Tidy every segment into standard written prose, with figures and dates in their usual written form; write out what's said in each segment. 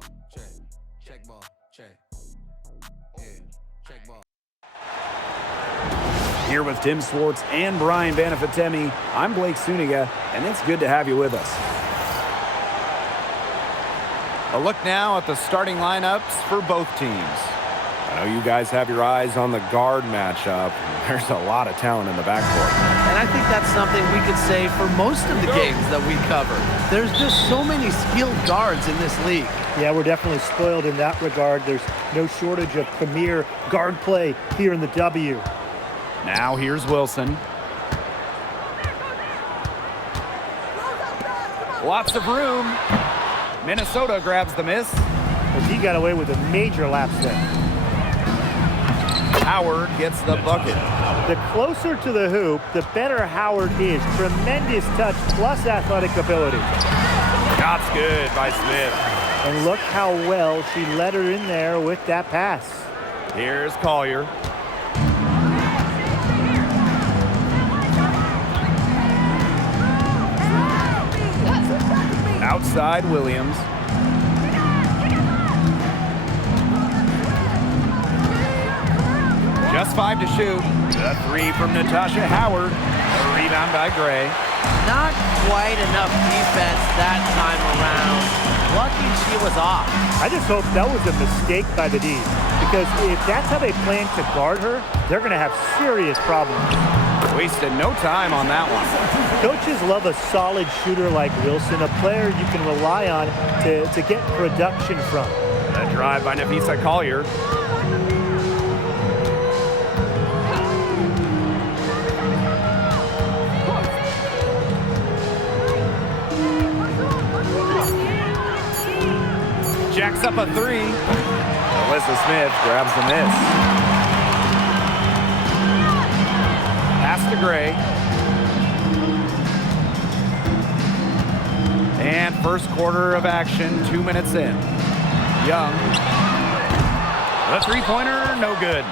ball, check ball, check. Yeah, check ball. Here with Tim Swartz and Brian Banafitemi, I'm Blake Suniga, and it's good to have you with us. A look now at the starting lineups for both teams. I know you guys have your eyes on the guard matchup. There's a lot of talent in the backcourt. And I think that's something we could say for most of the games that we cover. There's just so many skilled guards in this league. Yeah, we're definitely spoiled in that regard. There's no shortage of premier guard play here in the W. Now here's Wilson. Lots of room. Minnesota grabs the miss. But he got away with a major lapse there. Howard gets the bucket. The closer to the hoop, the better Howard is. Tremendous touch plus athletic ability. Shot's good by Smith. And look how well she led her in there with that pass. Here's Collier. Outside Williams. Just 5 to shoot. The 3 from Natasha Howard. A rebound by Gray. Not quite enough defense that time around. Lucky she was off. I just hope that was a mistake by the D, because if that's how they plan to guard her, they're going to have serious problems. Wasted no time on that one. Coaches love a solid shooter like Wilson, a player you can rely on to get production from. A drive by Nafisa Collier. Jacks up a 3. Alyssa Smith grabs the miss. Pass to Gray. And first quarter of action, 2 minutes in. Young. The three-pointer, no good.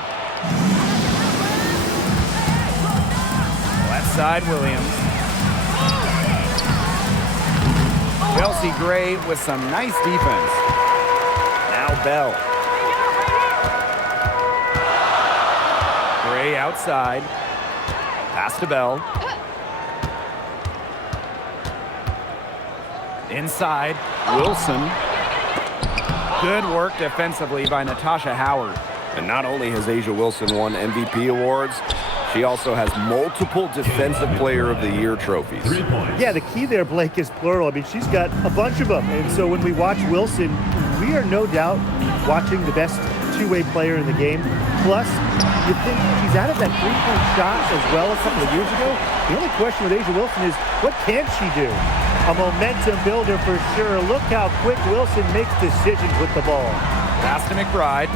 Left side, Williams. Chelsea Gray with some nice defense. Now Bell. Gray outside. Pass to Bell. Inside, Wilson. Good work defensively by Natasha Howard. And not only has A'ja Wilson won MVP awards, she also has multiple Defensive Player of the Year trophies. Yeah, the key there, Blake, is plural. I mean, she's got a bunch of them. And so when we watch Wilson, we are no doubt watching the best two-way player in the game. Plus, you think she's out of that three-point shot as well a couple of years ago. The only question with A'ja Wilson is, what can she do? A momentum builder for sure. Look how quick Wilson makes decisions with the ball. Pass to McBride.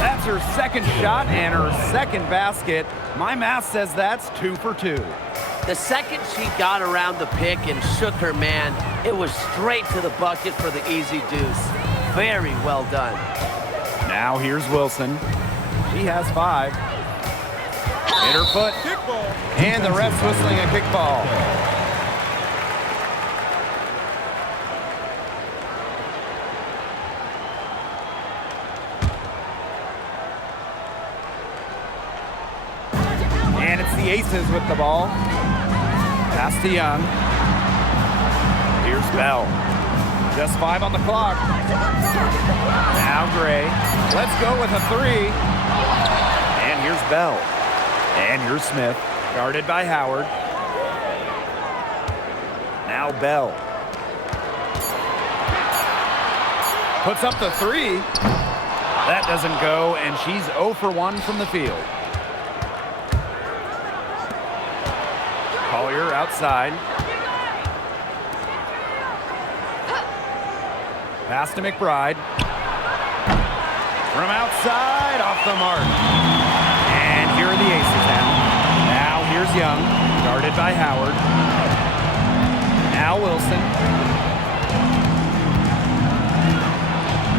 That's her second shot and her second basket. My math says that's 2 for 2. The second she got around the pick and shook her man, it was straight to the bucket for the easy deuce. Very well done. Now here's Wilson. She has 5. Hit her foot. And the ref's whistling a kickball. And it's the Aces with the ball. Pass to Young. Here's Bell. Just 5 on the clock. Now Gray. Let's go with a 3. And here's Bell. And here's Smith. Guarded by Howard. Now Bell. Puts up the 3. That doesn't go, and she's 0 for 1 from the field. Collier outside. Pass to McBride. From outside, off the mark. And here are the Aces now. Now here's Young, guarded by Howard. Now Wilson.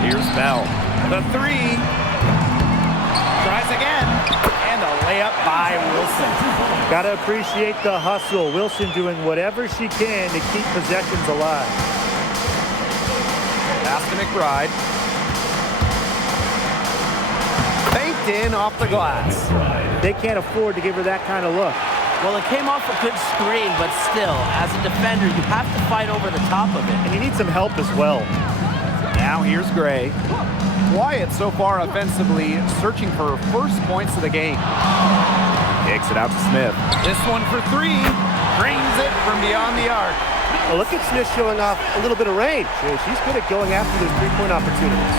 Here's Bell. The 3. Tries again. And the layup by Wilson. Got to appreciate the hustle. Wilson doing whatever she can to keep possessions alive. Pass to McBride. Banked in off the glass. They can't afford to give her that kind of look. Well, it came off a good screen, but still, as a defender, you have to fight over the top of it. And you need some help as well. Now here's Gray. Quiet so far offensively, searching for first points of the game. Kicks it out to Smith. This one for three. Drains it from beyond the arc. Well, look at Smith showing off a little bit of range. She's good at going after those three-point opportunities.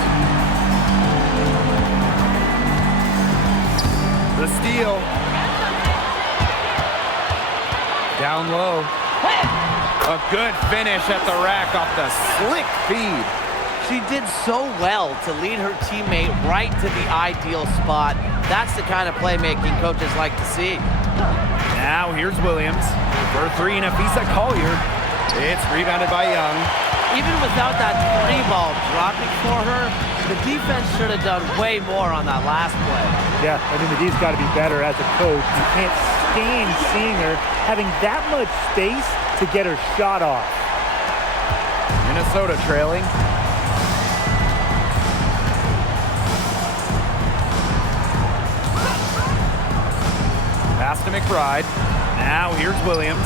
The steal. Down low. A good finish at the rack off the slick feed. She did so well to lead her teammate right to the ideal spot. That's the kind of playmaking coaches like to see. Now here's Williams. For three, Nafisa Collier. It's rebounded by Young. Even without that three ball dropping for her, the defense should have done way more on that last play. Yeah, I mean, the D's got to be better as a coach. You can't stand seeing her having that much space to get her shot off. Minnesota trailing. Pass to McBride. Now here's Williams.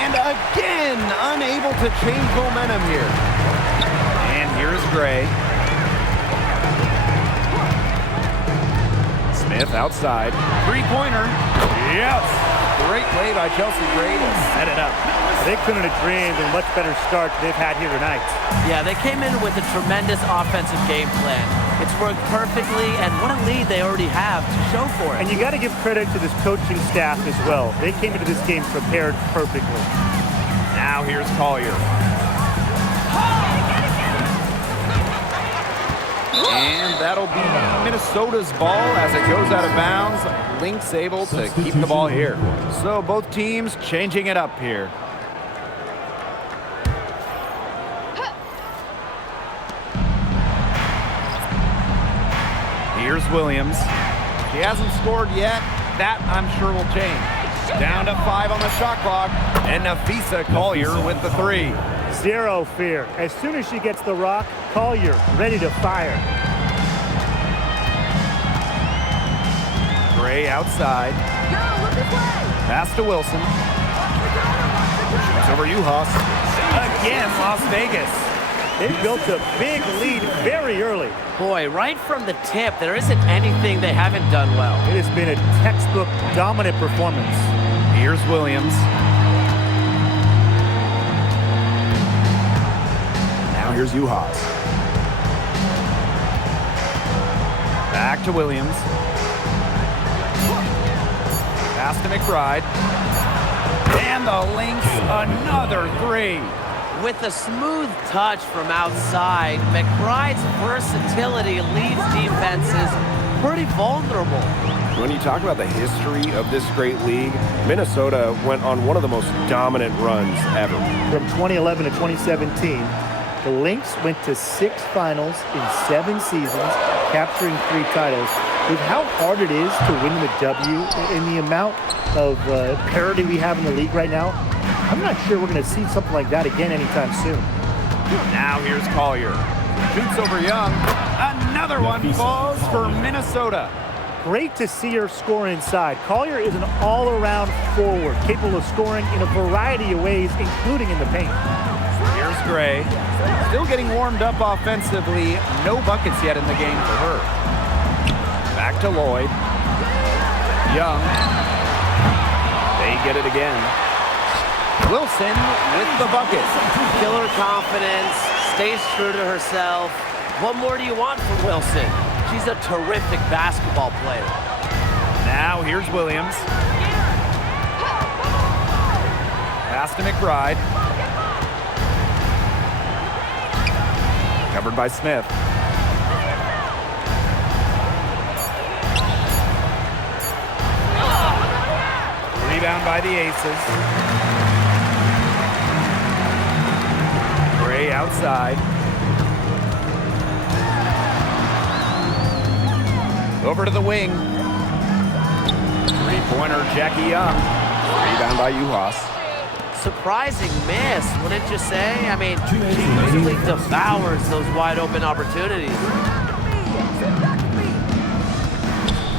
And again, unable to change momentum here. And here's Gray. Smith outside. Three-pointer. Yes! Great play by Chelsea Gray to set it up. They couldn't have dreamed of a much better start they've had here tonight. Yeah, they came in with a tremendous offensive game plan. It's worked perfectly, and what a lead they already have to show for it. And you got to give credit to this coaching staff as well. They came into this game prepared perfectly. Now here's Collier. And that'll be Minnesota's ball as it goes out of bounds. Lynx able to keep the ball here. So both teams changing it up here. Here's Williams. She hasn't scored yet. That, I'm sure, will change. Down to 5 on the shot clock. And Nafisa Collier with the three. Zero fear. As soon as she gets the rock, Collier ready to fire. Gray outside. Pass to Wilson. Shoots over Uhas. Again, Las Vegas. They built a big lead very early. Boy, right from the tip, there isn't anything they haven't done well. It has been a textbook dominant performance. Here's Williams. Now here's Uhas. Back to Williams. Pass to McBride. And the Lynx, another three. With a smooth touch from outside, McBride's versatility leaves defenses pretty vulnerable. When you talk about the history of this great league, Minnesota went on one of the most dominant runs ever. From 2011 to 2017, the Lynx went to 6 finals in 7 seasons, capturing 3 titles. With how hard it is to win the W and the amount of parity we have in the league right now, I'm not sure we're going to see something like that again anytime soon. Now here's Collier. Shoots over Young. Another one falls for Minnesota. Great to see her score inside. Collier is an all-around forward, capable of scoring in a variety of ways, including in the paint. Here's Gray. Still getting warmed up offensively. No buckets yet in the game for her. Back to Lloyd. Young. They get it again. Wilson with the bucket. Killer confidence, stays true to herself. What more do you want from Wilson? She's a terrific basketball player. Now here's Williams. Pass to McBride. Covered by Smith. Rebound by the Aces. Gray outside. Over to the wing. Three-pointer, Jackie Young. Rebound by Uhas. Surprising miss, wouldn't you say? I mean, she usually devours those wide open opportunities.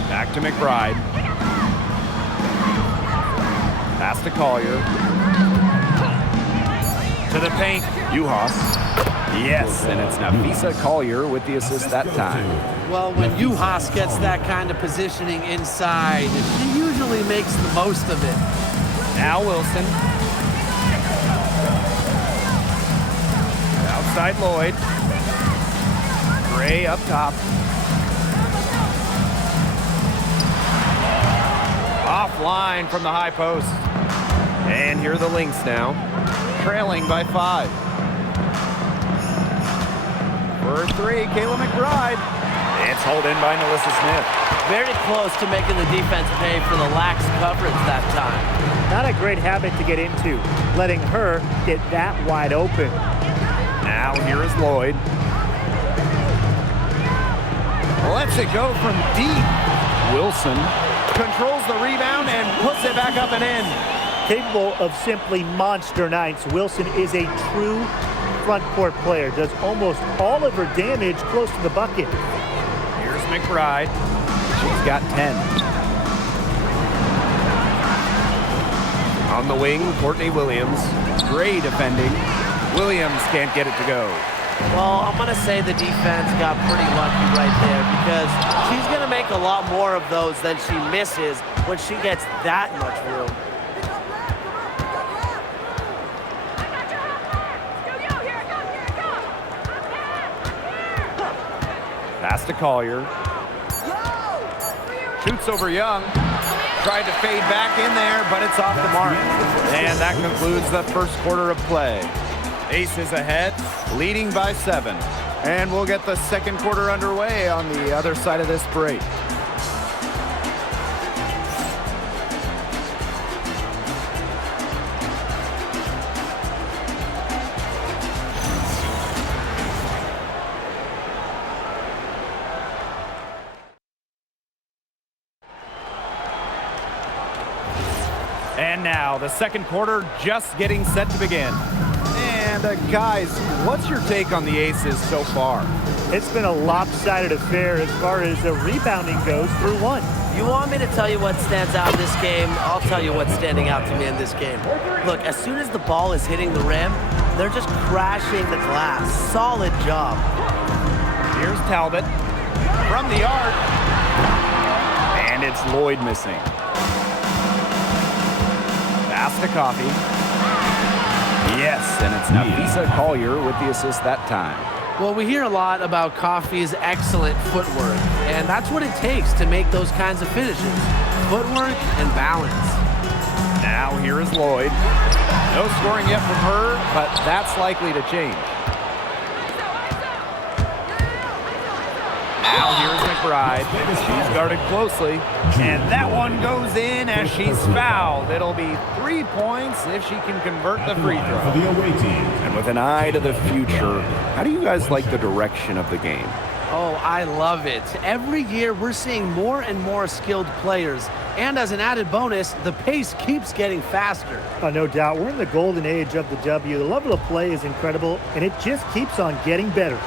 Back to McBride. Pass to Collier. To the paint. Uhas. Yes, and it's Nafisa Collier with the assist that time. Well, when Uhas gets that kind of positioning inside, he usually makes the most of it. Now Wilson. Outside Lloyd. Gray up top. Offline from the high post. And here are the Lynx now, trailing by 5. For 3, Kayla McBride. It's hauled in by Melissa Smith. Very close to making the defense pay for the lax coverage that time. Not a great habit to get into, letting her get that wide open. Now here is Lloyd. Lets it go from deep. Wilson controls the rebound and puts it back up and in. Capable of simply monster nights, Wilson is a true front court player. Does almost all of her damage close to the bucket. Here's McBride. She's got 10. On the wing, Courtney Williams. Great defending. Williams can't get it to go. Well, I'm going to say the defense got pretty lucky right there because she's going to make a lot more of those than she misses when she gets that much room. Pass to Collier. Shoots over Young. Tried to fade back in there, but it's off the mark. And that concludes the first quarter of play. Aces ahead, leading by 7. And we'll get the second quarter underway on the other side of this break. And now the second quarter just getting set to begin. And guys, what's your take on the Aces so far? It's been a lopsided affair as far as the rebounding goes through 1. You want me to tell you what stands out in this game? I'll tell you what's standing out to me in this game. Look, as soon as the ball is hitting the rim, they're just crashing the glass. Solid job. Here's Talbot from the arc. And it's Lloyd missing. Pass to Coffey. Yes, and it's Nafisa Collier with the assist that time. Well, we hear a lot about Coffey's excellent footwork, and that's what it takes to make those kinds of finishes. Footwork and balance. Now here is Lloyd. No scoring yet from her, but that's likely to change. Now here's McBride. She's guarded closely. And that one goes in as she's fouled. It'll be 3 points if she can convert the free throw. And with an eye to the future, how do you guys like the direction of the game? Oh, I love it. Every year we're seeing more and more skilled players. And as an added bonus, the pace keeps getting faster. No doubt. We're in the golden age of the W. The level of play is incredible, and it just keeps on getting better.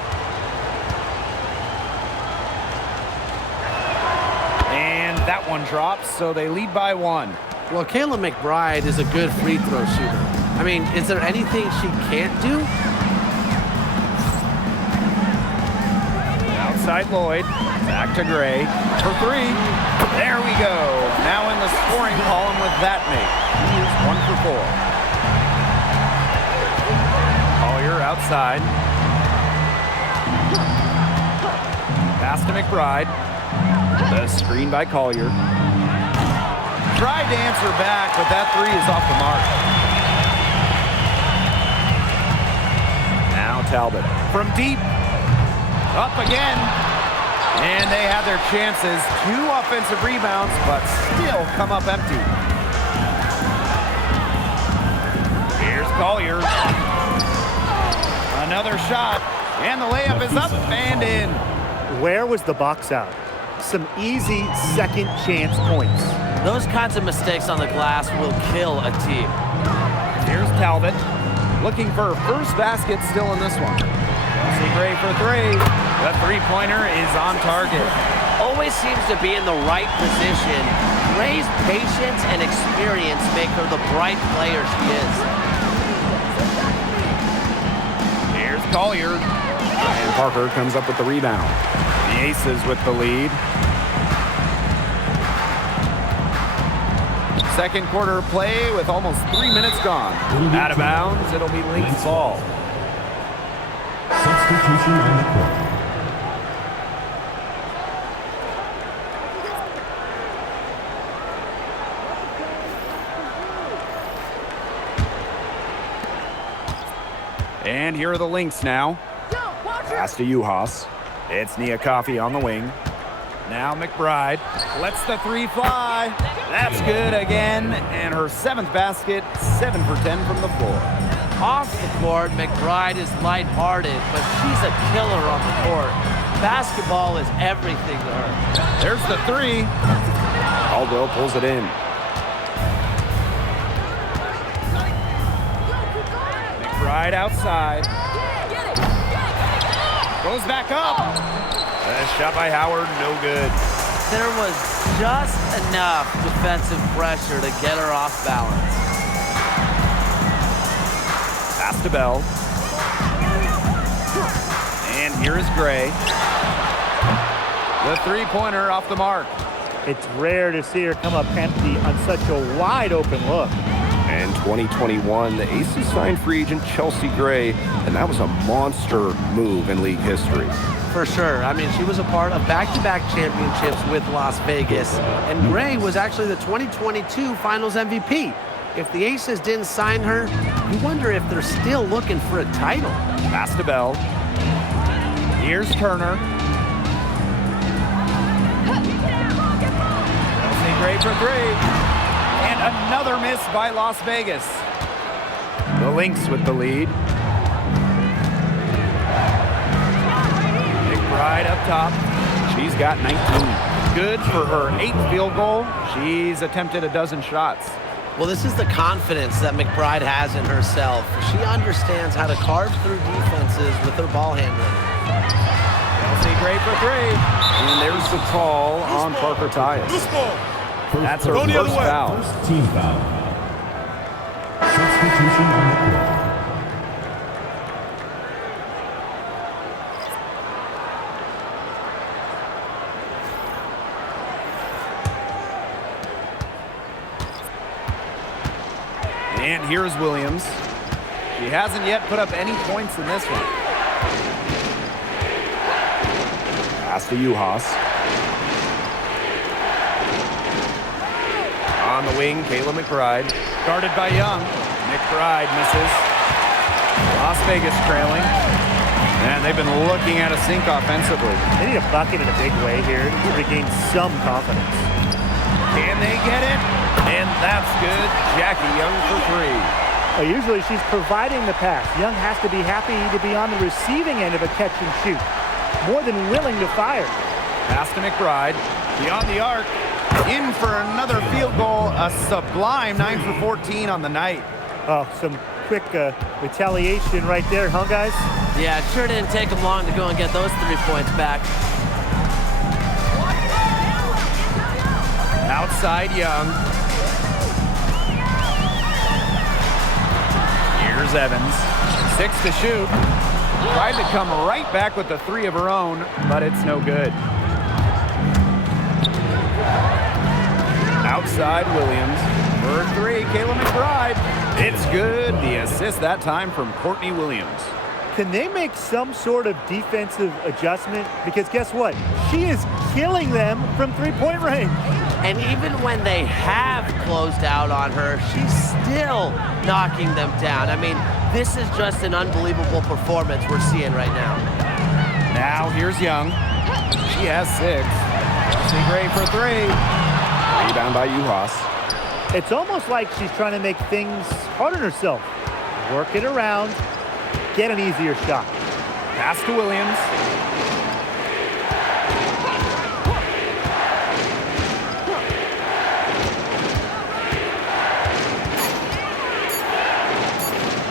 That one drops, so they lead by 1. Well, Kayla McBride is a good free throw shooter. I mean, is there anything she can't do? Outside Lloyd, back to Gray for 3. There we go. Now in the scoring column with that mate. He is 1 for 4. Collier outside. Pass to McBride. The screen by Collier. Tried to answer back, but that 3 is off the mark. Now Talbot from deep. Up again. And they have their chances. 2 offensive rebounds, but still come up empty. Here's Collier. Another shot. And the layup is up and in. Where was the box out? Some easy second chance points. Those kinds of mistakes on the glass will kill a team. Here's Talbot looking for her first basket still in this one. Chelsea Gray for three. The three-pointer is on target. Always seems to be in the right position. Gray's patience and experience make her the bright player she is. Here's Collier. And Parker comes up with the rebound. The Aces with the lead. Second quarter play with almost 3 minutes gone. Out of bounds, it'll be Lynx ball. Substitution on the court. And here are the Lynx now. Pass to Uhas. It's Nia Coffey on the wing. Now McBride lets the three fly. That's good again. And her 7th basket, 7 for 10 from the floor. Off the court, McBride is lighthearted, but she's a killer on the court. Basketball is everything to her. There's the three. Caldwell pulls it in. McBride outside. Goes back up. A shot by Howard, no good. There was just enough defensive pressure to get her off balance. Pass to Bell. And here is Gray. The three-pointer off the mark. It's rare to see her come up empty on such a wide open look. In 2021, the Aces signed free agent Chelsea Gray, and that was a monster move in league history. For sure. I mean, she was a part of back-to-back championships with Las Vegas, and Gray was actually the 2022 Finals MVP. If the Aces didn't sign her, you wonder if they're still looking for a title. Pass to Bell. Here's Turner. Chelsea Gray for three. And another miss by Las Vegas. The Lynx with the lead. McBride up top. She's got 19. Good for her 8th field goal. She's attempted a dozen shots. Well, this is the confidence that McBride has in herself. She understands how to carve through defenses with her ball handling. Chelsea Gray for three. And there's the call on Parker Tyus. That's her first foul. First team foul. Substitution on the court. And here's Williams. She hasn't yet put up any points in this one. Pass to Uhas. On the wing, Kayla McBride. Guarded by Young. McBride misses. Las Vegas trailing. And they've been looking at a sink offensively. They need a bucket in a big way here to regain some confidence. Can they get it? And that's good. Jackie Young for three. Usually she's providing the pass. Young has to be happy to be on the receiving end of a catch and shoot. More than willing to fire. Pass to McBride. Beyond the arc. In for another field goal. A sublime 9 for 14 on the night. Oh, some quick retaliation right there, huh, guys? Yeah, it sure didn't take them long to go and get those 3 points back. Outside Young. Here's Evans. 6 to shoot. Tried to come right back with the 3 of her own, but it's no good. Outside Williams. For 3, Kayla McBride. It's good. The assist that time from Courtney Williams. Can they make some sort of defensive adjustment? Because guess what? She is killing them from three-point range. And even when they have closed out on her, she's still knocking them down. I mean, this is just an unbelievable performance we're seeing right now. Now here's Young. She has 6. Chelsea Gray for 3. Rebound by Uhas. It's almost like she's trying to make things hard on herself. Work it around, get an easier shot. Pass to Williams.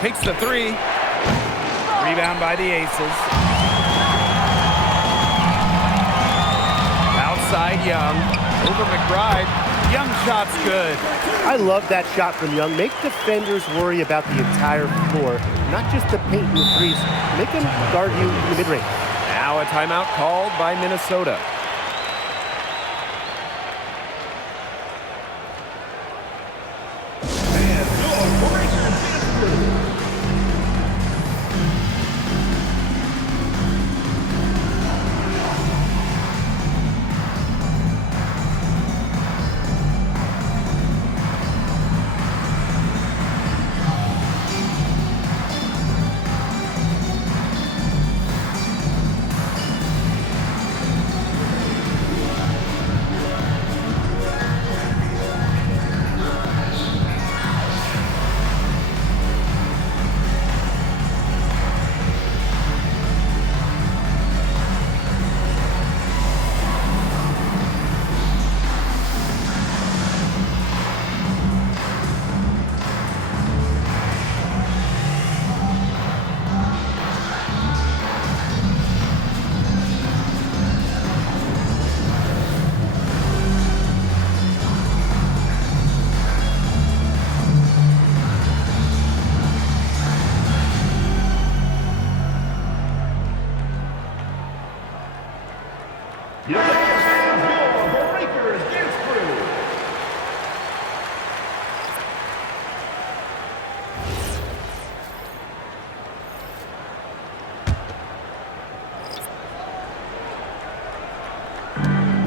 takes the three. Rebound by the Aces. Outside Young, over McBride. Young shot's good. I love that shot from Young. Make defenders worry about the entire floor, not just the paint and the threes. Make them guard you in the mid-range. Now a timeout called by Minnesota.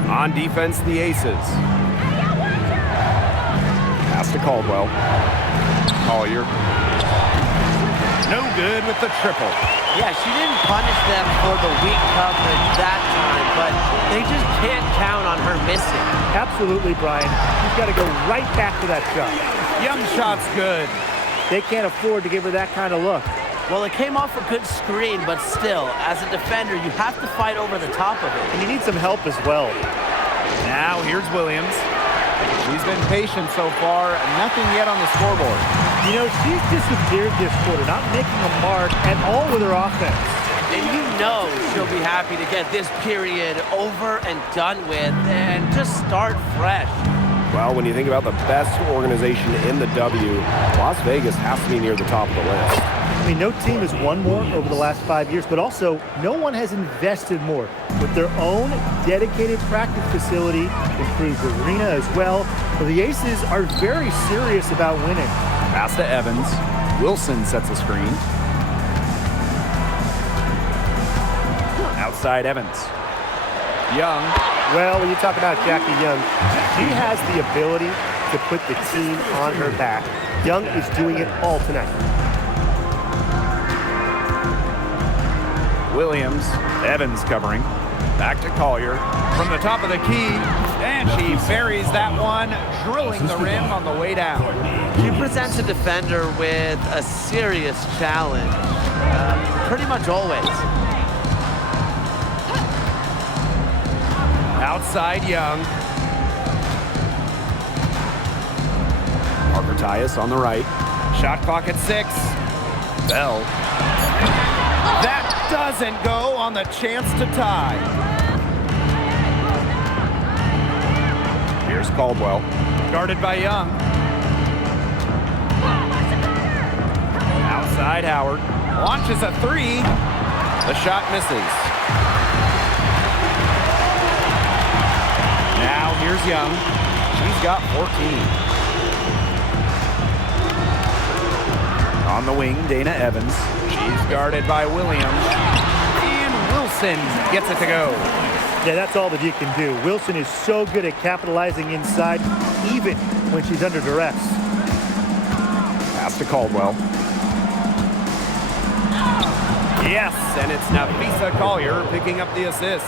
On defense, the Aces. Pass to Caldwell. Collier. No good with the triple. Yeah, she didn't punish them for the weak coverage that time, but they just can't count on her missing. Absolutely, Brian. She's got to go right back to that shot. Young shot's good. They can't afford to give her that kind of look. Well, it came off a good screen, but still, as a defender, you have to fight over the top of it. And you need some help as well. Now here's Williams. She's been patient so far, nothing yet on the scoreboard. You know, she's disappeared this quarter, not making a mark at all with her offense. And you know she'll be happy to get this period over and done with and just start fresh. Well, when you think about the best organization in the W, Las Vegas has to be near the top of the list. I mean, no team has won more over the last 5 years, but also no one has invested more with their own dedicated practice facility, improved arena as well. Well, the Aces are very serious about winning. Pass to Evans. Wilson sets a screen. Outside Evans. Young. Well, when you talk about Jackie Young, she has the ability to put the team on her back. Young is doing it all tonight. Williams. Evans covering. Back to Collier. From the top of the key. And she buries that one, drilling the rim on the way down. She presents a defender with a serious challenge, pretty much always. Outside Young. Parker Tyus on the right. Shot clock at 6. Bell. That doesn't go on the chance to tie. Here's Caldwell. Guarded by Young. Outside Howard. Launches a 3. The shot misses. Now here's Young. She's got 14. On the wing, Dana Evans. She's guarded by Williams. And Wilson gets it to go. Yeah, that's all that you can do. Wilson is so good at capitalizing inside, even when she's under duress. Pass to Caldwell. Yes, and it's Nafisa Collier picking up the assist.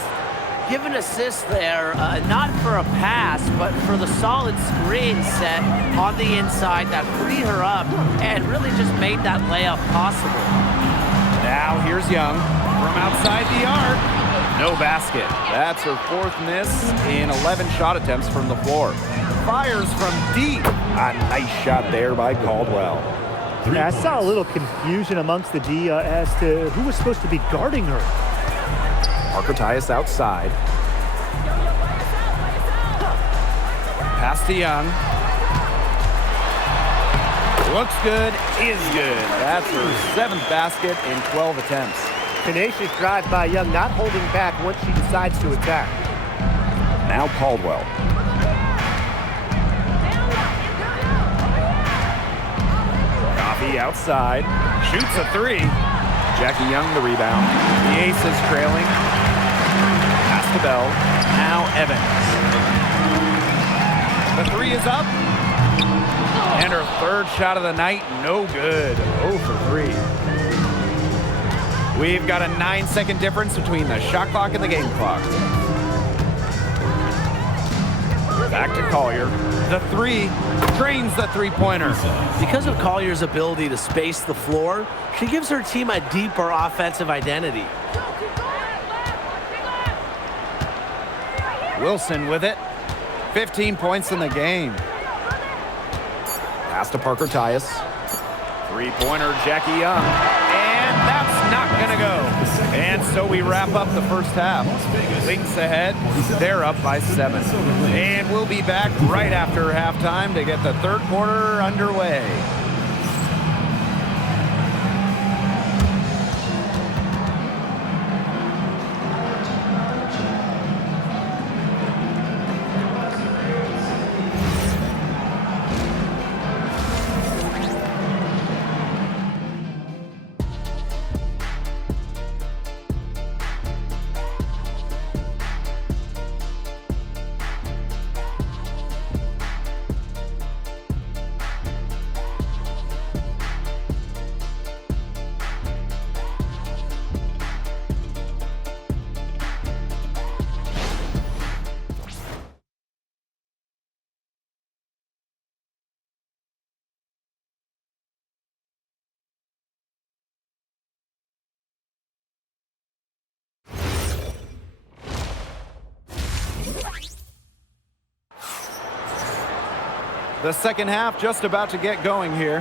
Give an assist there, not for a pass, but for the solid screen set on the inside that freed her up and really just made that layup possible. Now here's Young from outside the arc. No basket. That's her 4th miss in 11 shot attempts from the floor. Fires from deep. A nice shot there by Caldwell. Yeah, I saw a little confusion amongst the D as to who was supposed to be guarding her. Parker Tyus outside. Pass to Young. Looks good, is good. That's her 7th basket in 12 attempts. Tenacious drive by Young, not holding back once she decides to attack. Now Caldwell. Coffee outside. Shoots a 3. Jackie Young the rebound. The Aces trailing. Pass to Bell. Now Evans. The 3 is up. And her 3rd shot of the night, no good. 0 for 3. We've got a 9-second difference between the shot clock and the game clock. Back to Collier. The 3 drains the 3-pointer. Because of Collier's ability to space the floor, she gives her team a deeper offensive identity. Wilson with it. 15 points in the game. Pass to Parker Tyus. 3-pointer, Jackie Young. And that's not going to go. And so we wrap up the first half. Lynx ahead. They're up by 7. And we'll be back right after halftime to get the 3rd quarter underway. The second half just about to get going here.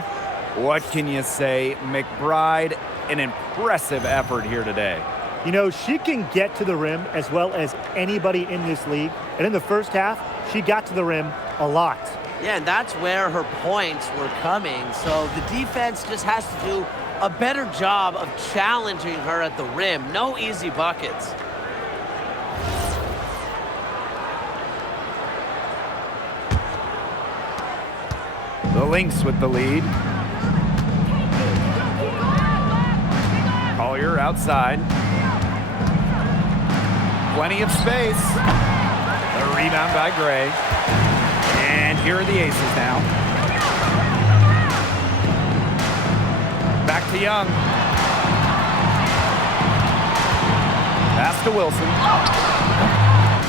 What can you say? McBride, an impressive effort here today. You know, she can get to the rim as well as anybody in this league. And in the first half, she got to the rim a lot. Yeah, and that's where her points were coming. So the defense just has to do a better job of challenging her at the rim. No easy buckets. The Lynx with the lead. Collier outside. Plenty of space. The rebound by Gray. And here are the Aces now. Back to Young. Pass to Wilson.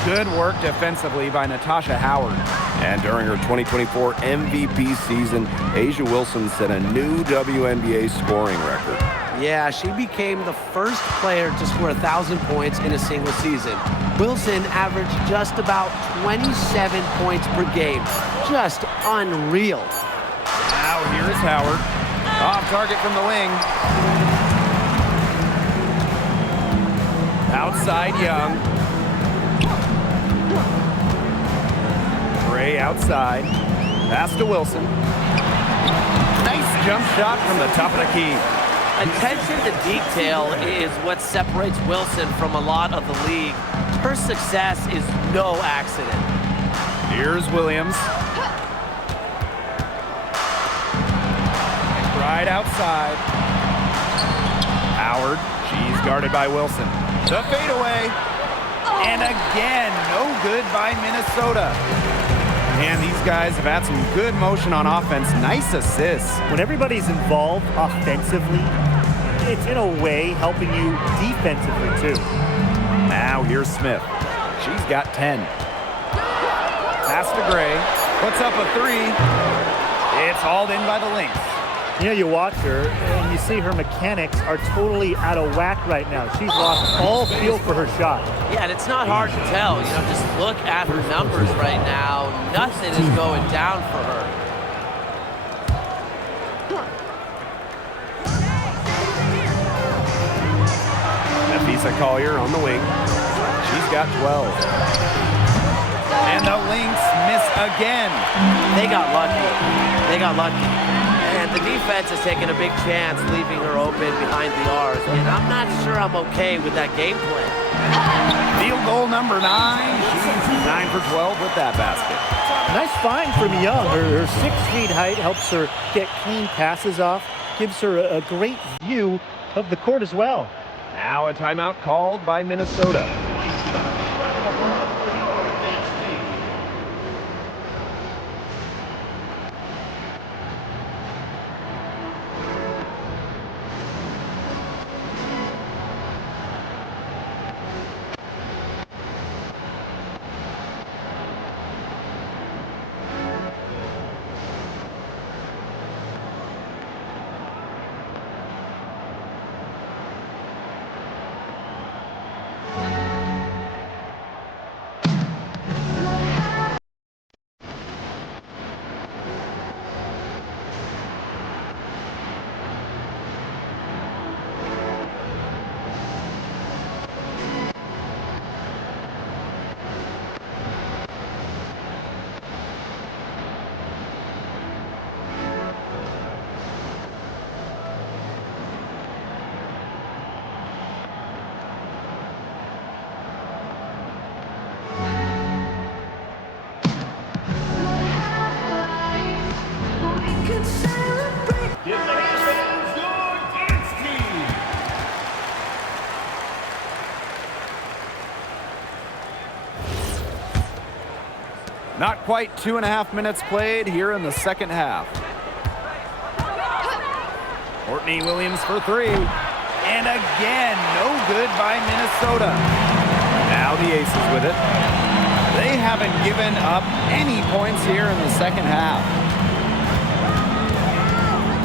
Good work defensively by Natasha Howard. And during her 2024 MVP season, A'ja Wilson set a new WNBA scoring record. Yeah, she became the first player to score 1,000 points in a single season. Wilson averaged just about 27 points per game. Just unreal. Now here is Howard. Off target from the wing. Outside Young. Gray outside. Pass to Wilson. Nice jump shot from the top of the key. Attention to detail is what separates Wilson from a lot of the league. Her success is no accident. Here's Williams. Right outside. Howard. She's guarded by Wilson. The fadeaway. And again, no good by Minnesota. And these guys have had some good motion on offense. Nice assists. When everybody's involved offensively, it's in a way helping you defensively too. Now here's Smith. She's got 10. Pass to Gray. Puts up a 3. It's hauled in by the Lynx. You know, you watch her and you see her mechanics are totally out of whack right now. She's lost all feel for her shot. Yeah, and it's not hard to tell. You know, just look at her numbers right now. Nothing is going down for her. Nafisa Collier on the wing. She's got 12. And the Lynx miss again. They got lucky. They got lucky. And the defense is taking a big chance, leaving her open behind the R's. And I'm not sure I'm okay with that game plan. Field goal number 9. She's 9 for 12 with that basket. Nice find from Young. Her 6 feet height helps her get clean passes off, gives her a great view of the court as well. Now a timeout called by Minnesota. Not quite 2.5 minutes played here in the second half. Courtney Williams for 3. And again, no good by Minnesota. Now the Aces with it. They haven't given up any points here in the second half.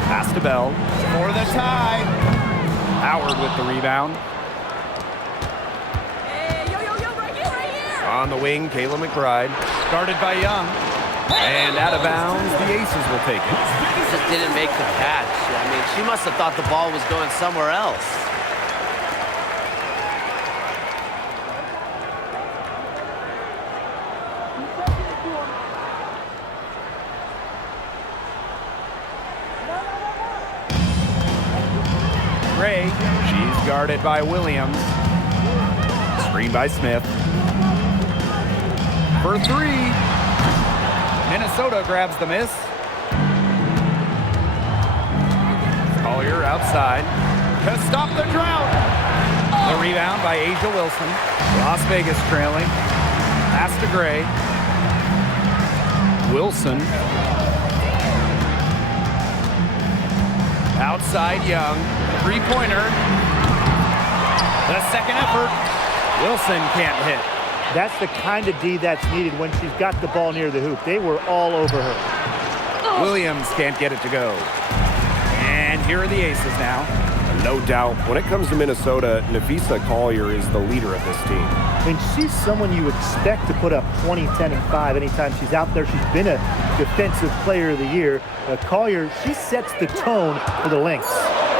Pass to Bell for the tie. Howard with the rebound. On the wing, Kayla McBride. Started by Young. And out of bounds, the Aces will take it. Just didn't make the catch. I mean, she must have thought the ball was going somewhere else. Gray, she's guarded by Williams. Screen by Smith. For 3. Minnesota grabs the miss. Collier outside to stop the drought. The rebound by Asia Wilson. Las Vegas trailing. Pass to Gray. Wilson. Outside Young. 3-pointer. The second effort. Wilson can't hit. That's the kind of D that's needed when she's got the ball near the hoop. They were all over her. Williams can't get it to go. And here are the Aces now. No doubt, when it comes to Minnesota, Nafisa Collier is the leader of this team. I mean, she's someone you expect to put up 20, 10, and 5 anytime she's out there. She's been a defensive player of the year. Collier, she sets the tone for the Lynx.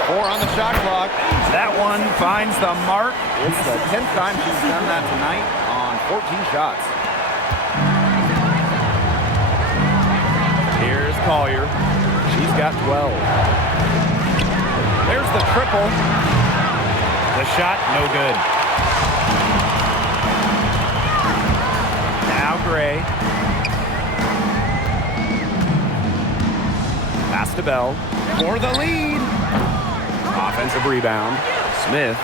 4 on the shot clock. That one finds the mark. It's the 10th time she's done that tonight on 14 shots. Here's Collier. She's got 12. There's the triple. The shot, no good. Now Gray. Pass to Bell for the lead. Offensive rebound. Smith.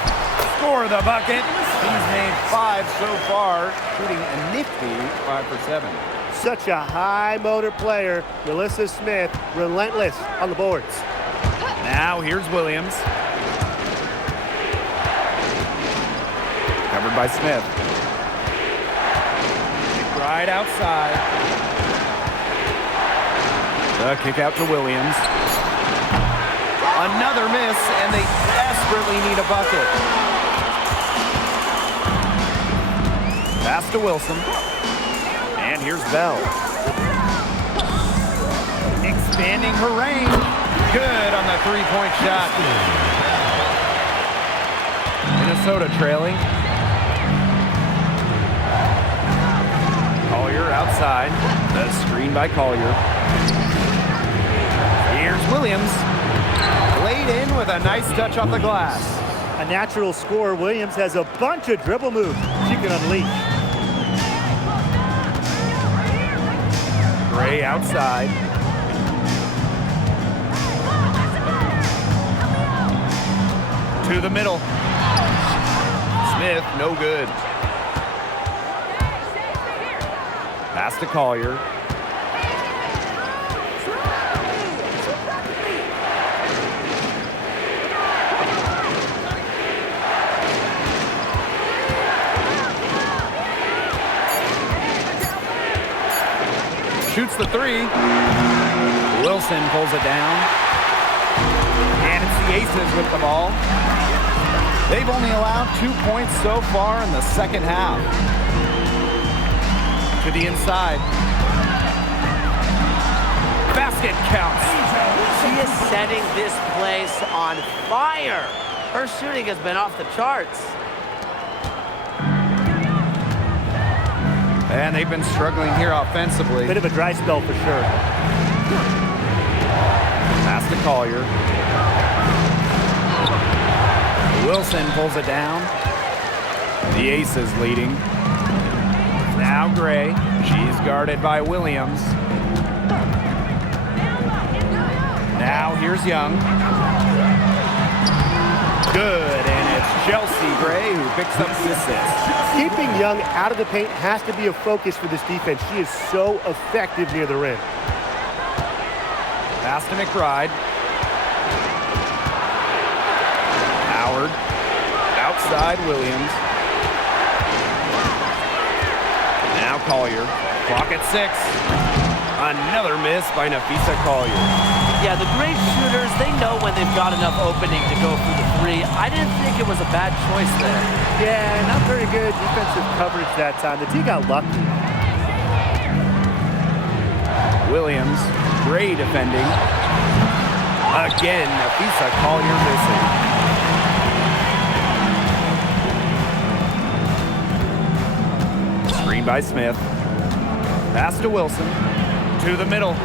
Score the bucket. He's made 5 so far, shooting a nifty 5 for 7. Such a high motor player. Melissa Smith, relentless on the boards. Now here's Williams. Covered by Smith. Right outside. The kick out to Williams. Another miss, and they desperately need a bucket. Pass to Wilson. And here's Bell. Expanding her range. Good on the 3-point shot. Minnesota trailing. Collier outside. The screen by Collier. Here's Williams. Laid in with a nice touch off the glass. A natural scorer, Williams has a bunch of dribble moves she can unleash. Gray outside. To the middle. Smith, no good. Pass to Collier. Shoots the three. Wilson pulls it down. And it's the Aces with the ball. They've only allowed 2 points so far in the second half. To the inside. Basket counts. She is setting this place on fire. Her shooting has been off the charts. And they've been struggling here offensively. Bit of a dry spell for sure. Pass to Collier. Wilson pulls it down. The Aces leading. Now Gray. She's guarded by Williams. Now here's Young. Good, and it's Chelsea Gray who picks up the assist. Keeping Young out of the paint has to be a focus for this defense. She is so effective near the rim. Pass to McBride. Howard. Outside Williams. Now Collier. Clock at 6. Another miss by Nafisa Collier. Yeah, the great shooters, they know when they've got enough opening to go for the three. I didn't think it was a bad choice there. Yeah, not very good defensive coverage that time. The team got lucky. Williams, Gray defending. Again, Nafisa Collier missing. Screen by Smith. Pass to Wilson. To the middle.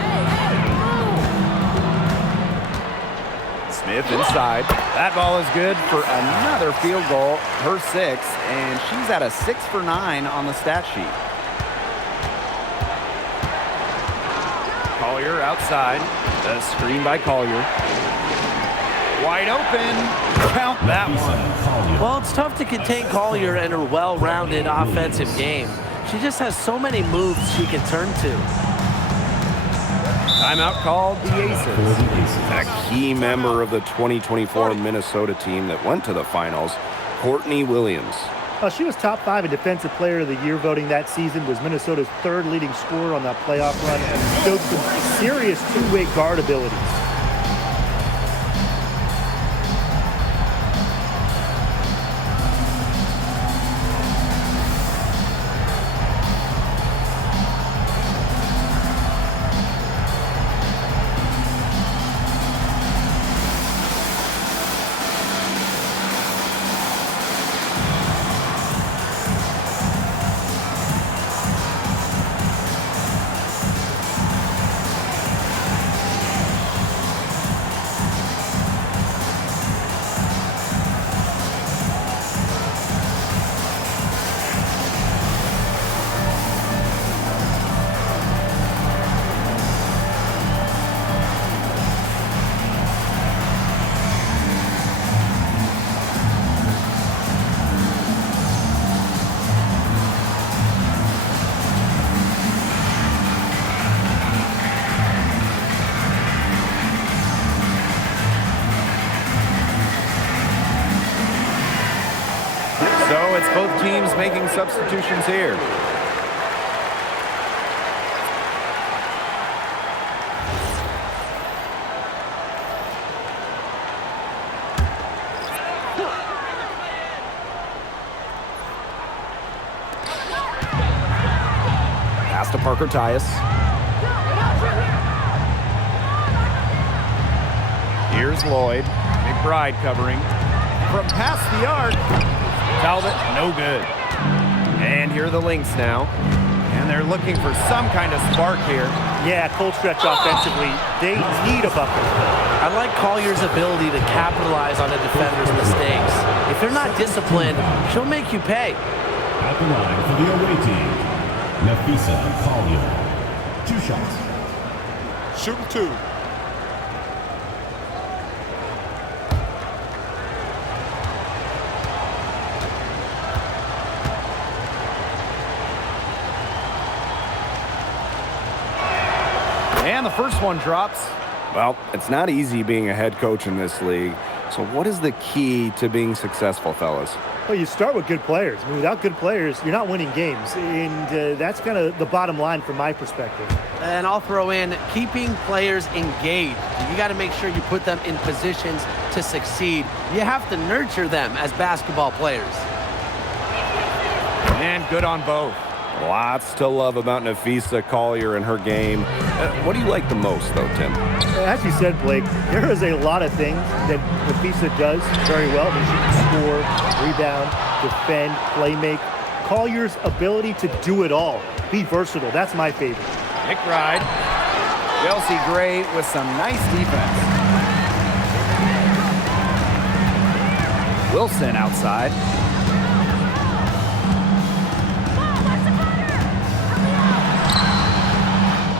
Smith inside. That ball is good for another field goal, her 6th, and she's at a 6 for 9 on the stat sheet. Collier outside. The screen by Collier. Wide open. Count that one. Well, it's tough to contain Collier in her well-rounded offensive game. She just has so many moves she can turn to. Timeout called the Aces. A key member of the 2024 Minnesota team that went to the finals, Courtney Williams. She was top 5 in Defensive Player of the Year voting that season, was Minnesota's 3rd leading scorer on that playoff run, and showed some serious two-way guard abilities. So it's both teams making substitutions here. Pass to Parker Tyus. Here's Lloyd. McBride covering. From past the arc, Fouled it, no good. And here are the Lynx now. And they're looking for some kind of spark here. Yeah, cold stretch offensively. They need a bucket. I like Collier's ability to capitalize on a defender's mistakes. If they're not disciplined, she'll make you pay. At the line for the away team, Nafisa Collier. 2 shots. Shooting 2. And the first one drops. Well, it's not easy being a head coach in this league. So what is the key to being successful, fellas? Well, you start with good players. I mean, without good players, you're not winning games. And that's kind of the bottom line from my perspective. And I'll throw in keeping players engaged. You got to make sure you put them in positions to succeed. You have to nurture them as basketball players. And good on both. Lots to love about Nafisa Collier and her game. What do you like the most, though, Tim? As you said, Blake, there is a lot of things that Nafisa does very well. I mean, she can score, rebound, defend, play make. Collier's ability to do it all, be versatile. That's my favorite. McBride. Chelsea Gray with some nice defense. Wilson outside.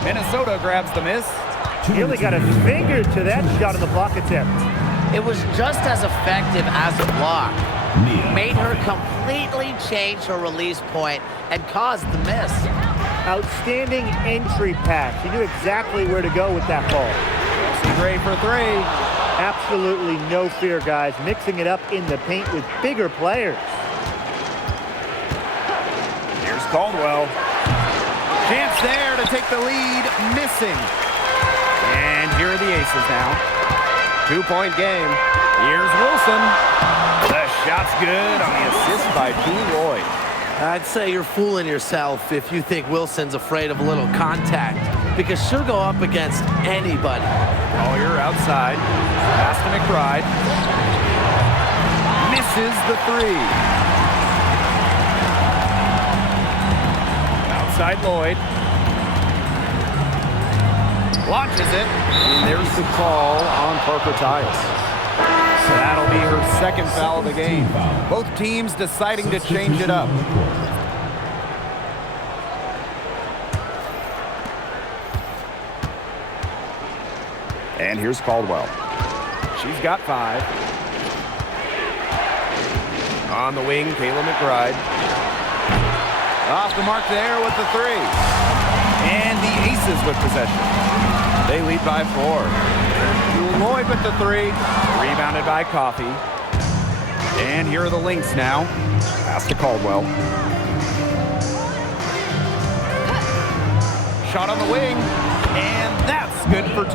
Minnesota grabs the miss. He only got a finger to that shot in the block attempt. It was just as effective as a block. Nia. Made her completely change her release point and caused the miss. Outstanding entry pass. He knew exactly where to go with that ball. Chelsea Gray for 3. Absolutely no fear, guys. Mixing it up in the paint with bigger players. Here's Caldwell. Chance there to take the lead, missing. And here are the Aces now. 2-point game. Here's Wilson. The shot's good on the assist by Jewel Lloyd. I'd say you're fooling yourself if you think Wilson's afraid of a little contact, because she'll go up against anybody. Collier outside. Pass to McBride. Misses the 3. Outside Lloyd. Launches it. And there's the call on Parker Tiles. So that'll be her second foul of the game. Both teams deciding to change it up. And here's Caldwell. She's got 5. On the wing, Kayla McBride. Off the mark there with the 3. And the Aces with possession. They lead by 4. Lloyd with the 3. Rebounded by Coffey. And here are the Lynx now. Pass to Caldwell. Shot on the wing. And that's good for 2.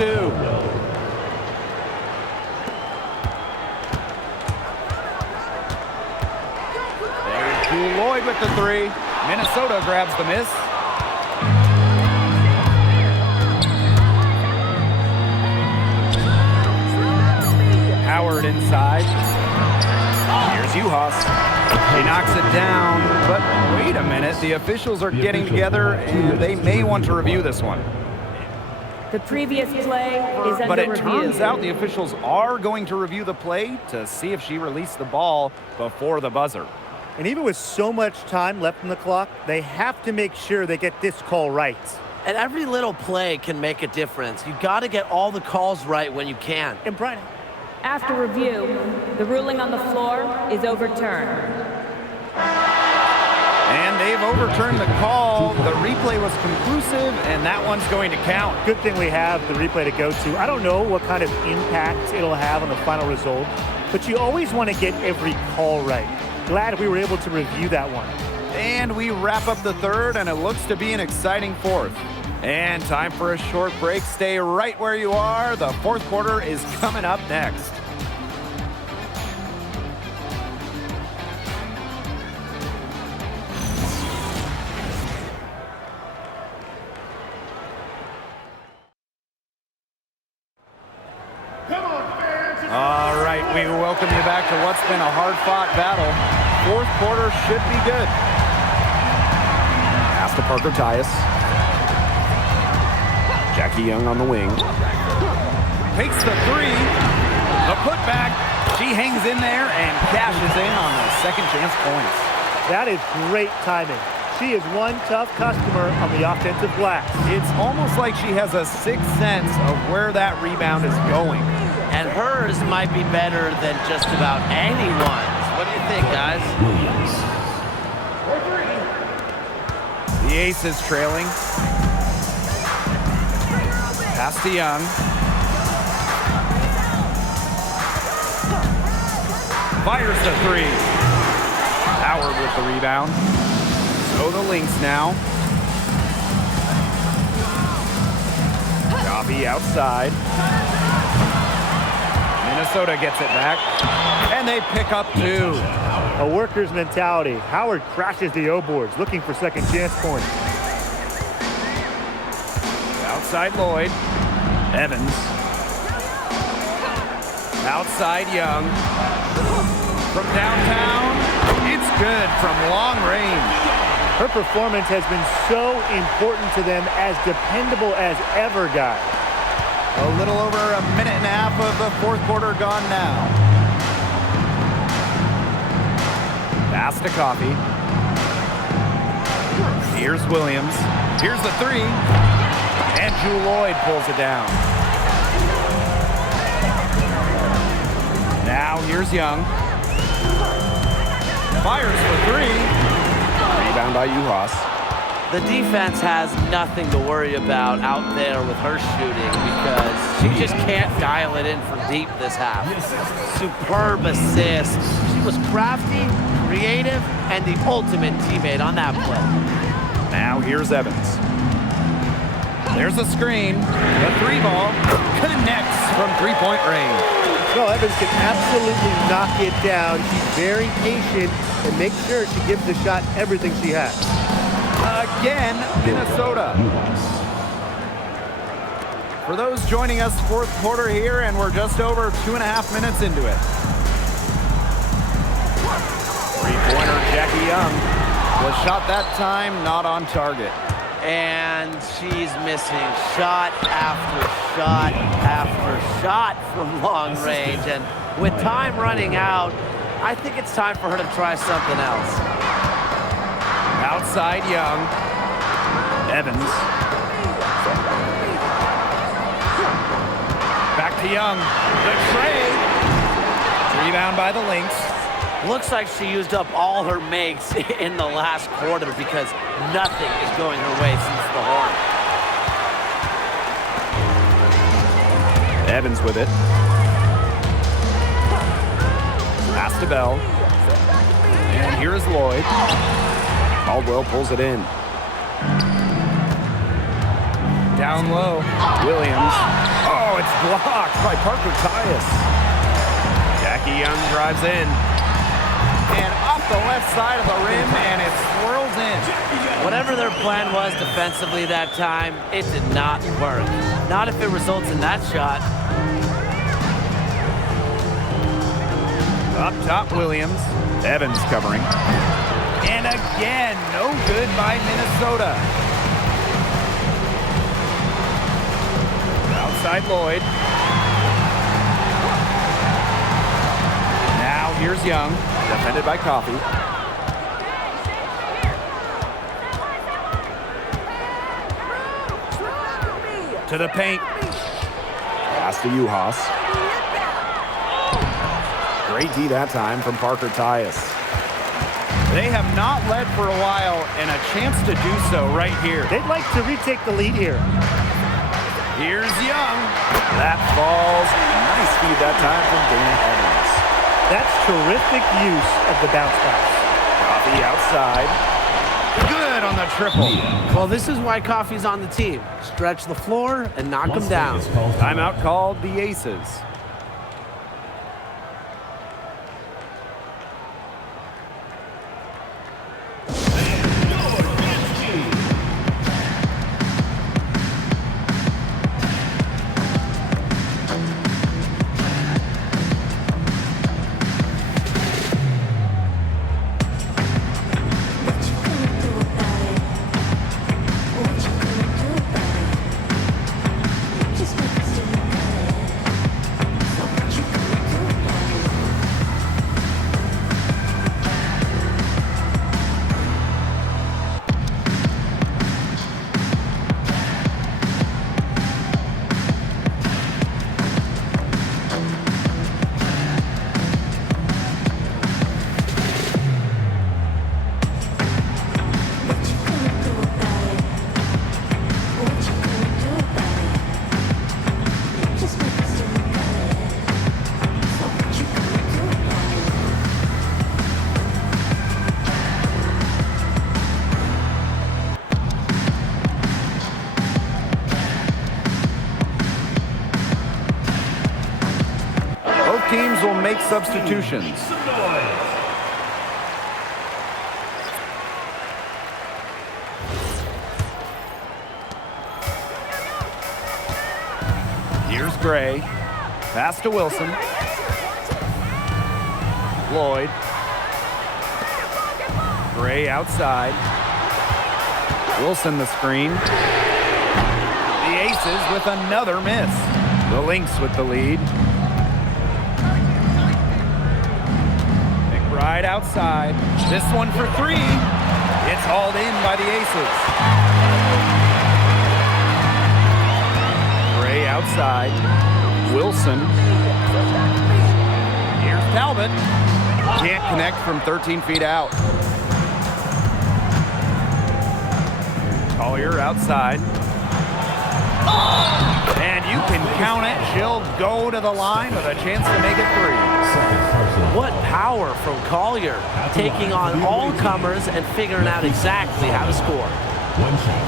There's Jewel Lloyd with the 3. Minnesota grabs the miss. Howard inside. Here's Uhas. He knocks it down, but wait a minute. The officials are getting together, and they may want to review this one. The previous play is under But it review. turns out the officials are going to review the play to see if she released the ball before the buzzer. And even with so much time left in the clock, they have to make sure they get this call right. And every little play can make a difference. You got to get all the calls right when you can. And Brian, After review, the ruling on the floor is overturned. And they've overturned the call. The replay was conclusive, and that one's going to count. good thing we have the replay to go to. I don't know what kind of impact it'll have on the final result, but you always want to get every call right. Glad we were able to review that one. And we wrap up the third, and it looks to be an exciting fourth. And time for a short break. Stay right where you are. The fourth quarter is coming up next. All right, we welcome you back to what's been a hard-fought battle. fourth quarter should be good. Pass to Parker Tyus. Jackie Young on the wing. Takes the three. The putback. She hangs in there and cashes in on the second chance points. That is great timing. She is one tough customer on the offensive glass. It's almost like she has a sixth sense of where that rebound is going. And hers might be better than just about anyone's. What do you think, guys? Williams. The Aces trailing. Pass to Young. Fires the three. Howard with the rebound. So the Lynx now. Coffee outside. Minnesota gets it back. And they pick up two. A worker's mentality. Howard crashes the O-boards, looking for second chance points. Outside Lloyd. Evans. Outside Young. From downtown, it's good from long range. Her performance has been so important to them, as dependable as ever, guys. A little over a minute and a half of the fourth quarter gone now. Pass to Coffee. Here's Williams. Here's the three. And Drew Lloyd pulls it down. Now here's Young. Fires for three. Rebound by Uhas. The defense has nothing to worry about out there with her shooting, because she just can't dial it in from deep this half. Superb assist. She was crafty, creative, and the ultimate teammate on that play. Now here's Evans. There's a screen. The three ball connects from three-point range. No, Evans can absolutely knock it down. She's very patient and makes sure she gives the shot everything she has. Again, Minnesota. For those joining us, fourth quarter here, and we're just over 2.5 minutes into it. Three-pointer, Jackie Young. Was shot that time, not on target. And she's missing shot after shot after shot from long range. And with time running out, I think it's time for her to try something else. Outside Young. Evans. Back to Young. The tray. Rebound by the Lynx. Looks like she used up all her makes in the last quarter, because nothing is going her way since the horn. Evans with it. Pass to Bell. And here is Lloyd. Caldwell pulls it in. Down low. Williams. Oh, it's blocked by Parker Tyus. Jackie Young drives in. And off the left side of the rim, and it swirls in. Whatever their plan was defensively that time, it did not work. Not if it results in that shot. Up top, Williams. Evans covering. And again, no good by Minnesota. Outside Lloyd. Now here's Young. Defended by Coffee. To the paint. Pass to Uhas. Great D that time from Parker Tyus. They have not led for a while, and a chance to do so right here. They'd like to retake the lead here. Here's Young. That falls. Nice feed that time from Dana Evans. That's terrific use of the bounce pass. Coffee outside. Good on the triple. Well, this is why Coffee's on the team. Stretch the floor and knock them down. Timeout called the Aces. substitutions. Here's Gray. Pass to Wilson. Lloyd. Gray outside. Wilson the screen. The Aces with another miss. The Lynx with the lead. McBride outside. This one for three. It's hauled in by the Aces. Gray outside. Wilson. Here's Talbot. Can't connect from 13 feet out. Collier outside. And you can count it. She'll go to the line with a chance to make it three. What power from Collier, taking on all comers and figuring out exactly how to score. One shot.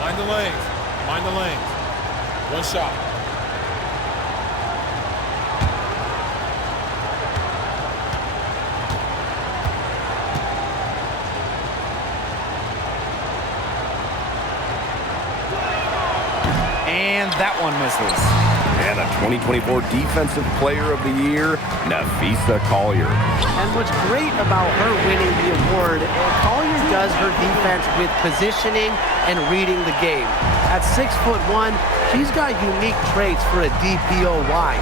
Mind the lanes. Mind the lanes. One shot. And that one misses. And a 2024 Defensive Player of the Year, Nafisa Collier. And what's great about her winning the award, Collier does her defense with positioning and reading the game. At 6'1", she's got unique traits for a DPOY.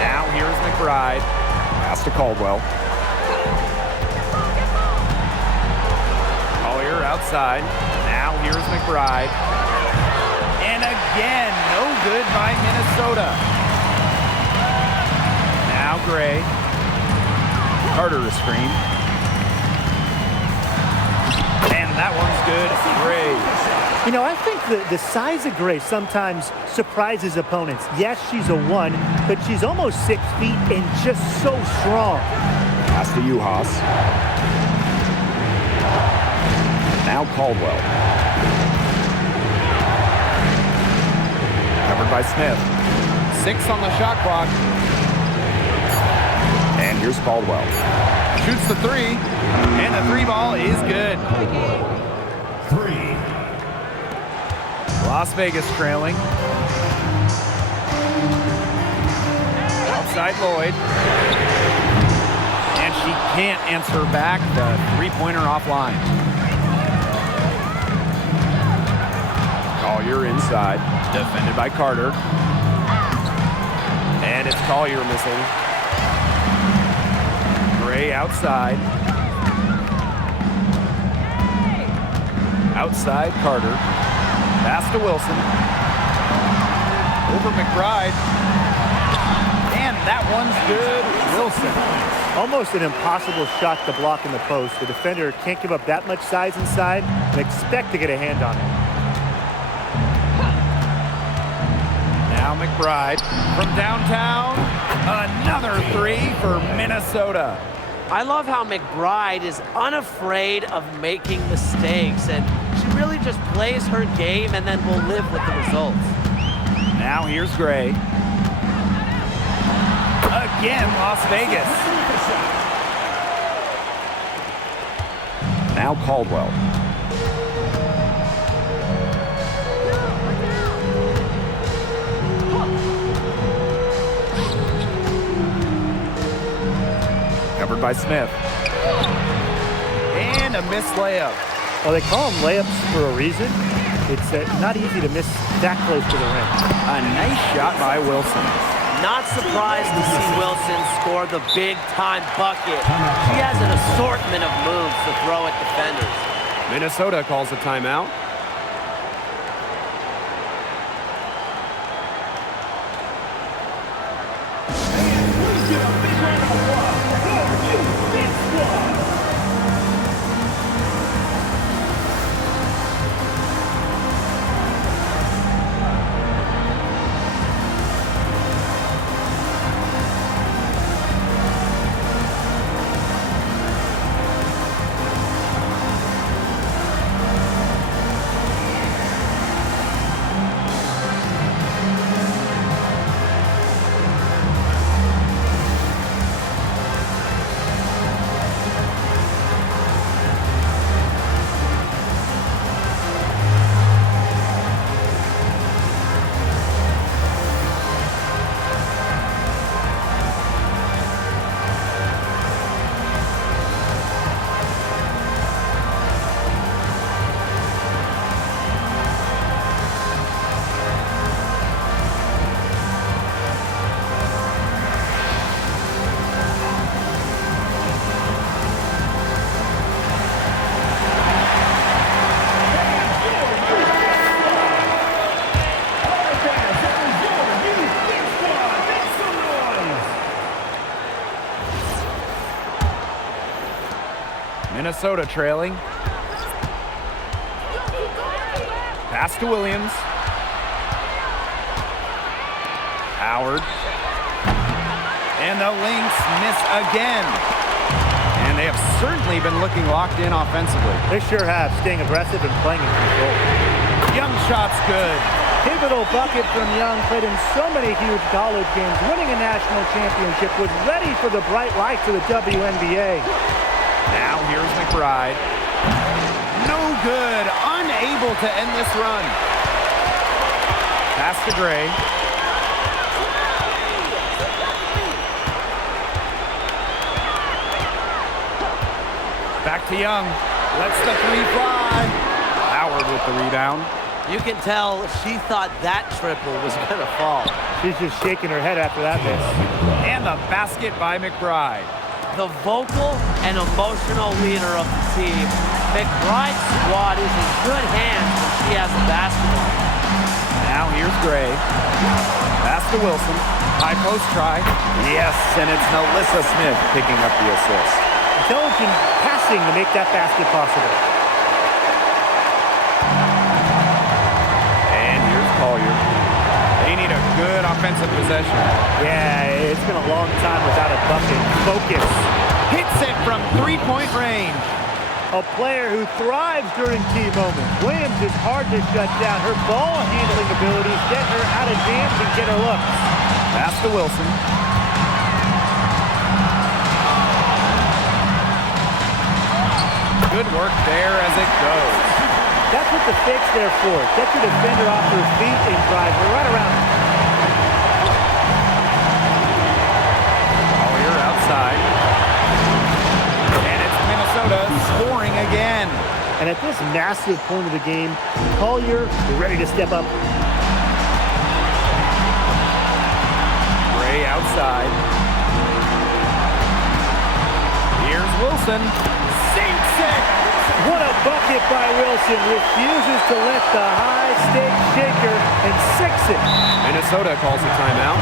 Now here's McBride. Pass to Caldwell. Collier outside. Now here's McBride. And again, no good by Minnesota. Now Gray. Carter to screen. And that one's good. Gray. You know, I think the size of Gray sometimes surprises opponents. Yes, she's a 1, but she's almost 6 feet and just so strong. Pass to Uhas. Now Caldwell. Covered by Smith. 6 on the shot clock. And here's Caldwell. Shoots the three. And the three ball is good. 3. Las Vegas trailing. Outside Lloyd. And she can't answer back the three-pointer offline. Collier inside. Defended by Carter. And it's Collier missing. Gray outside. Outside Carter. Pass to Wilson. Over McBride. And that one's good. Wilson. Almost an impossible shot to block in the post. The defender can't give up that much size inside and expect to get a hand on it. Now McBride from downtown. Another three for Minnesota. I love how McBride is unafraid of making mistakes, and she really just plays her game and then will live with the results. Now here's Gray. Again, Las Vegas. Now Caldwell. Covered by Smith. And a missed layup. Well, they call them layups for a reason. It's not easy to miss that close to the rim. A nice shot by Wilson. Not surprised to see Wilson score the big-time bucket. She has an assortment of moves to throw at defenders. Minnesota calls a timeout. Minnesota trailing. Pass to Williams. Howard. And the Lynx miss again. And they have certainly been looking locked in offensively. They sure have, staying aggressive and playing in control. Young shot's good. Pivotal bucket from Young, played in so many huge college games, winning a national championship, was ready for the bright lights of the WNBA. Now here's McBride. No good, unable to end this run. Pass to Gray. Back to Young. Lets the three fly. Howard with the rebound. You can tell she thought that triple was going to fall. She's just shaking her head after that miss. And the basket by McBride. The vocal and emotional leader of the team. McBride's squad is in good hands when she has the basketball. Now here's Gray. Pass to Wilson. High post try. Yes, and it's Melissa Smith picking up the assist. Intelligent passing to make that basket possible. And here's Collier. They need a good offensive possession. Yeah, it's been a long time without a bucket. Focus. Hits it from three-point range. A player who thrives during key moments. Williams is hard to shut down. Her ball handling abilities get her out of jams and get her looks. Pass to Wilson. Good work there as it goes. That's what the fake's there for. Get your defender off her feet and drive her right around. Collier outside. And it's Minnesota scoring again. And at this massive point of the game, Collier is ready to step up. Gray outside. Here's Wilson. Sinks it! What a bucket by Wilson. Refuses to let the high-stakes shaker and sinks it. Minnesota calls a timeout.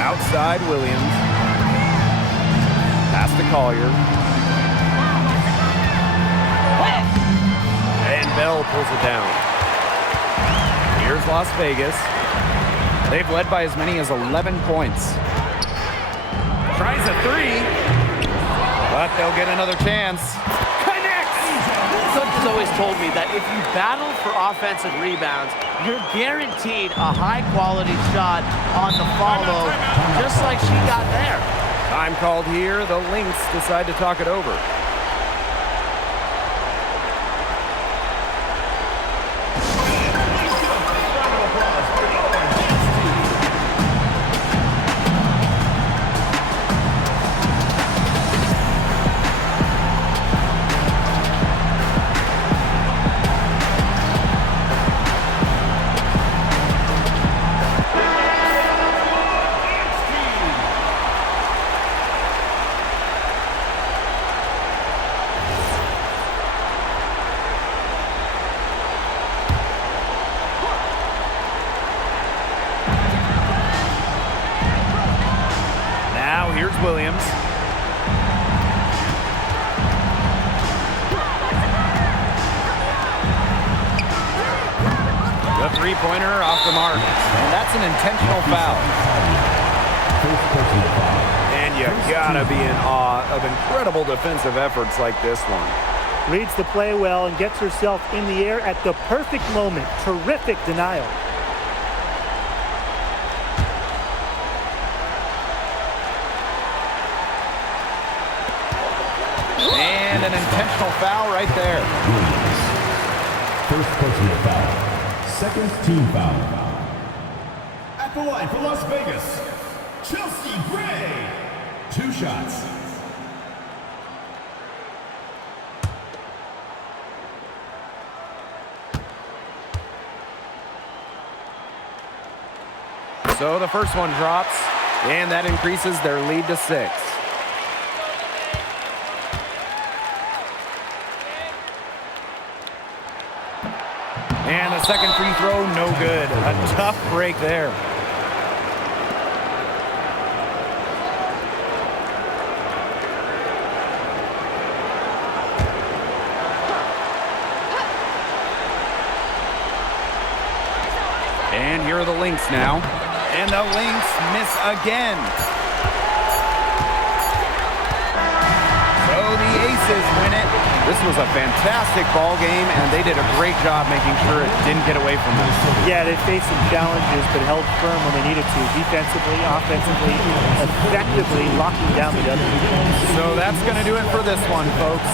Outside Williams. Pass to Collier. And Bell pulls it down. Here's Las Vegas. They've led by as many as 11 points. Tries a three, but they'll get another chance. Connects! Coach has always told me that if you battle for offensive rebounds, you're guaranteed a high-quality shot on the follow, just like she got there. Time called here. The Lynx decide to talk it over. Williams. The three-pointer off the mark. And that's an intentional foul. And you gotta be in awe of incredible defensive efforts like this one. Reads the play well and gets herself in the air at the perfect moment. Terrific denial. And an intentional foul right there. First personal foul. Second team foul. At the line for Las Vegas, Chelsea Gray. 2 shots. So the first one drops, and that increases their lead to 6. And the second free throw, no good. A tough break there. And here are the Lynx now. And the Lynx miss again. So the Aces win it. This was a fantastic ball game, and they did a great job making sure it didn't get away from them. Yeah, they faced some challenges, but held firm when they needed to. Defensively, offensively, effectively locking down the W. So that's going to do it for this one, folks.